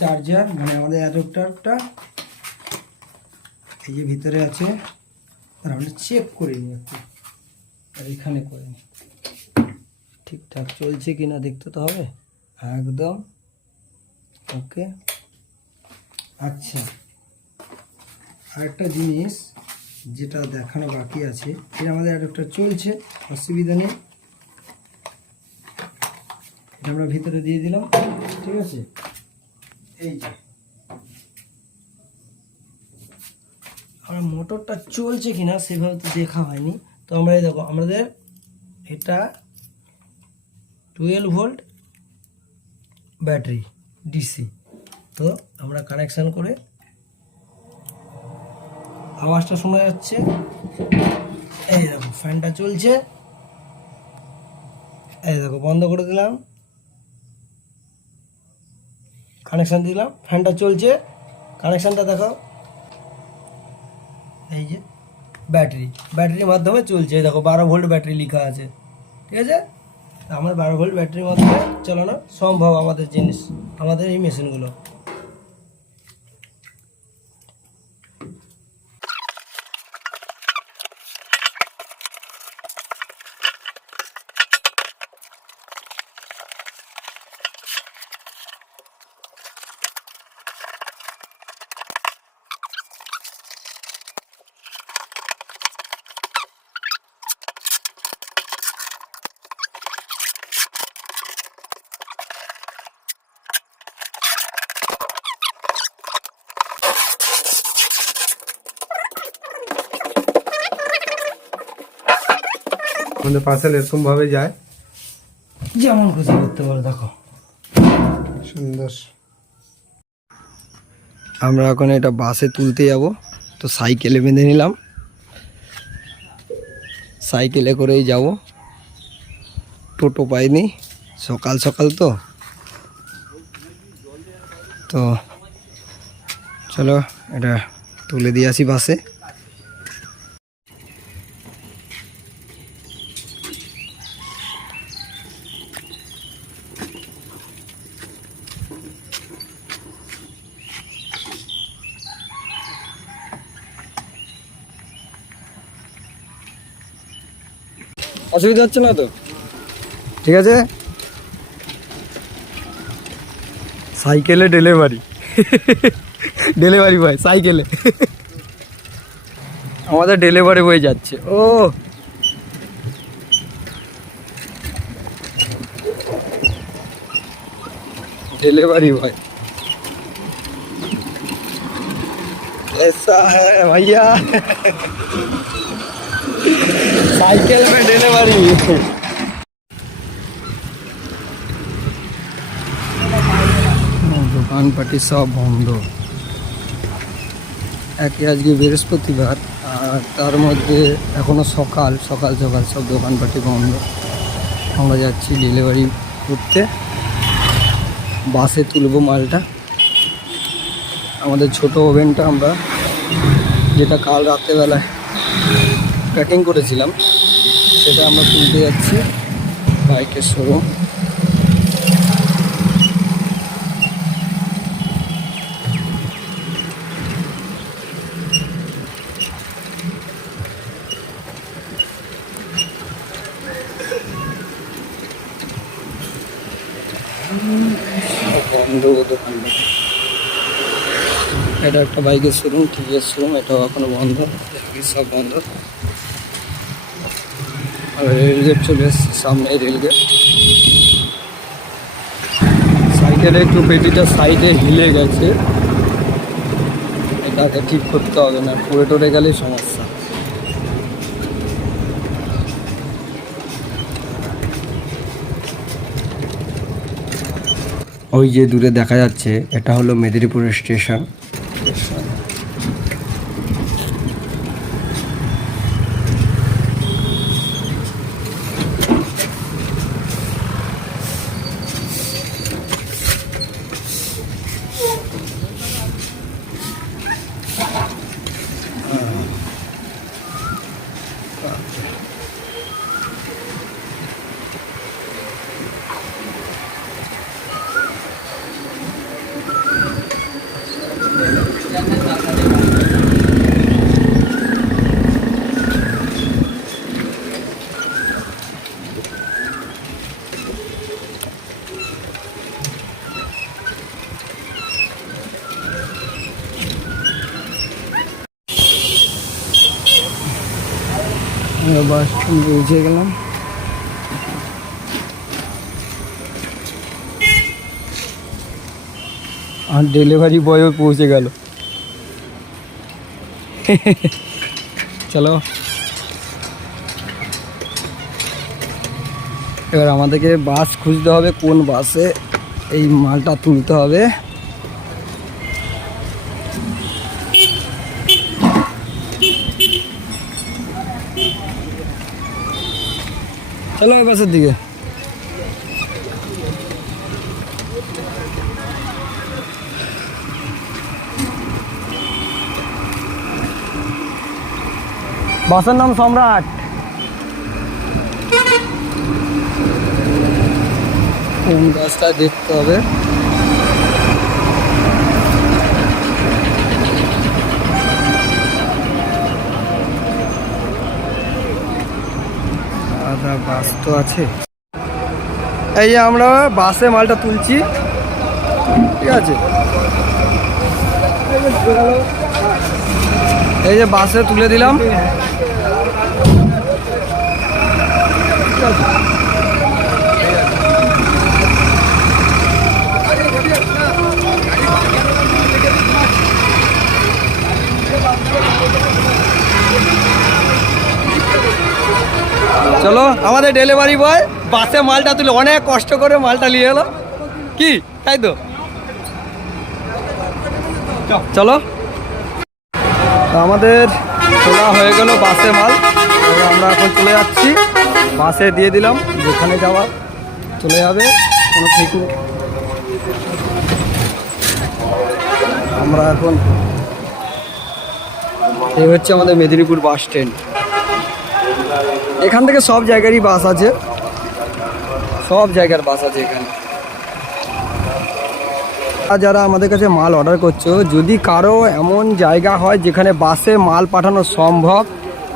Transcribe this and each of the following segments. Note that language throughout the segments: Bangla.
চার্জার মানে আমাদের অ্যাডাপ্টারটা এই যে ভিতরে আছে, আর আমরা চেক করে নিই একটু, আর এখানে করে নিই ঠিকঠাক চলছে কিনা দেখতে তো হবে। একদম ওকে। আচ্ছা, আরেকটা জিনিস যেটা দেখানো বাকি আছে, এটা আমাদের অ্যাডাপ্টার চলছে, অসুবিধা নেই। এটা আমরা ভিতরে দিয়ে দিলাম, ঠিক আছে। এই যে আমরা মোটরটা চলছে কিনা সেভাবে তো দেখা হয়নি, তো আমরা এই দেখো আমাদের এটা 12 ভোল্ট ব্যাটারি ডিসি। তো আমরা কানেকশান করে আওয়াজটা শোনা যাচ্ছে, এই দেখো ফ্যানটা চলছে, এই দেখো বন্ধ করে দিলাম, কানেকশান দিলাম, ফ্যানটা চলছে, কানেকশানটা দেখো, এই যে ব্যাটারির মাধ্যমে চলছে, এই দেখো 12 ভোল্ট ব্যাটারি লেখা আছে, ঠিক আছে। আমার 12 ভোল্ট ব্যাটারির মাধ্যমে চালানো সম্ভব আমাদের জিনিস, আমাদের এই মেশিনগুলো। আমাদের পার্সেল এরকম ভাবে যায়, যেমন খুশি করতে পারো। দেখো সুন্দর। আমরা এখন এটা বাসে তুলতে যাব, তো সাইকেলে বেঁধে নিলাম, সাইকেলে করেই যাব, টোটো পাইনি, সকাল সকাল তো চলো এটা তুলে দিয়ে আসি বাসে। অসুবিধা হচ্ছে না তো? ঠিক আছে, সাইকেলে ডেলিভারি বয় সাইকেলে আমাদের ডেলিভারি বয় যাচ্ছে। ও डिलीवरी बॉय ऐसा है भैया साइकिल में डिलीवरी। দোকান পাটি সব বন্ধ, একে আজকে বৃহস্পতিবার, আর তার মধ্যে এখনো সকাল সকাল সব দোকানপাটি বন্ধ। আমরা যাচ্ছি ডেলিভারি করতে, বাসে তুলবো মালটা। আমাদের ছোট ওভেনটা আমরা যেটা কাল রাত্রেবেলায় প্যাকিং করেছিলাম, সেটা আমরা তুলতে যাচ্ছি বাইকের শোরুম। বন্ধ দোকানটা, এটা একটা বাইকের শোরুম, টিভিএস শোরুম, এটাও এখনো বন্ধ, সব বন্ধ। আর রেলগেট চলে এসছে, সামনে রেলগেট। সাইকেলে একটু পেটিটা সাইডে হিলে গেছে, এটাকে ঠিক করতে হবে, না পড়ে টরে গেলেই সমস্যা। ওই যে দূরে দেখা যাচ্ছে, এটা হলো মেদিনীপুর স্টেশন। বাস পৌঁছে গেলাম। আর ডেলিভারি বয়ও পৌঁছে গেল। চলো এবার আমাদেরকে বাস খুঁজতে হবে, কোন বাসে এই মালটা তুলতে হবে। চলো এই বাসের দিকে। বাসের নাম সম্রাট। কোন বাসটা দেখতে হবে। আদা বাস তো আছে। এই যে আমরা বাসে মালটা তুলছি, ঠিক আছে। এই যে বাসে তুলে দিলাম, ঠিক আছে। চলো আমাদের ডেলিভারি বয় বাসে মালটা তুলে অনেক কষ্ট করে মালটা নিয়ে এলো, কি তাই তো। চলো আমাদের তোলা হয়ে গেল বাসে মাল। এবার আমরা এখন চলে যাচ্ছি, বাসে দিয়ে দিলাম, যেখানে যাওয়া চলে যাবে, কোনো ঠিক নেই। আমরা এখন এই হচ্ছে আমাদের মেদিনীপুর বাস স্ট্যান্ড। এখান থেকে সব জায়গারই বাস আছে, সব জায়গার বাস আছে এখানে। যারা আমাদের কাছে মাল অর্ডার করছো, যদি কারো এমন জায়গা হয় যেখানে বাসে মাল পাঠানো সম্ভব,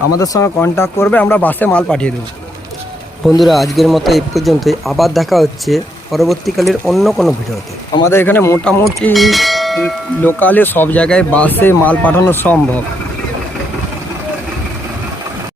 আমাদের সঙ্গে কন্ট্যাক্ট করবে, আমরা বাসে মাল পাঠিয়ে দেবো। বন্ধুরা আজকের মতো এই পর্যন্তই, আবার দেখা হচ্ছে পরবর্তীকালের অন্য কোনো ভিডিওতে। আমাদের এখানে মোটামুটি লোকালে সব জায়গায় বাসে মাল পাঠানো সম্ভব।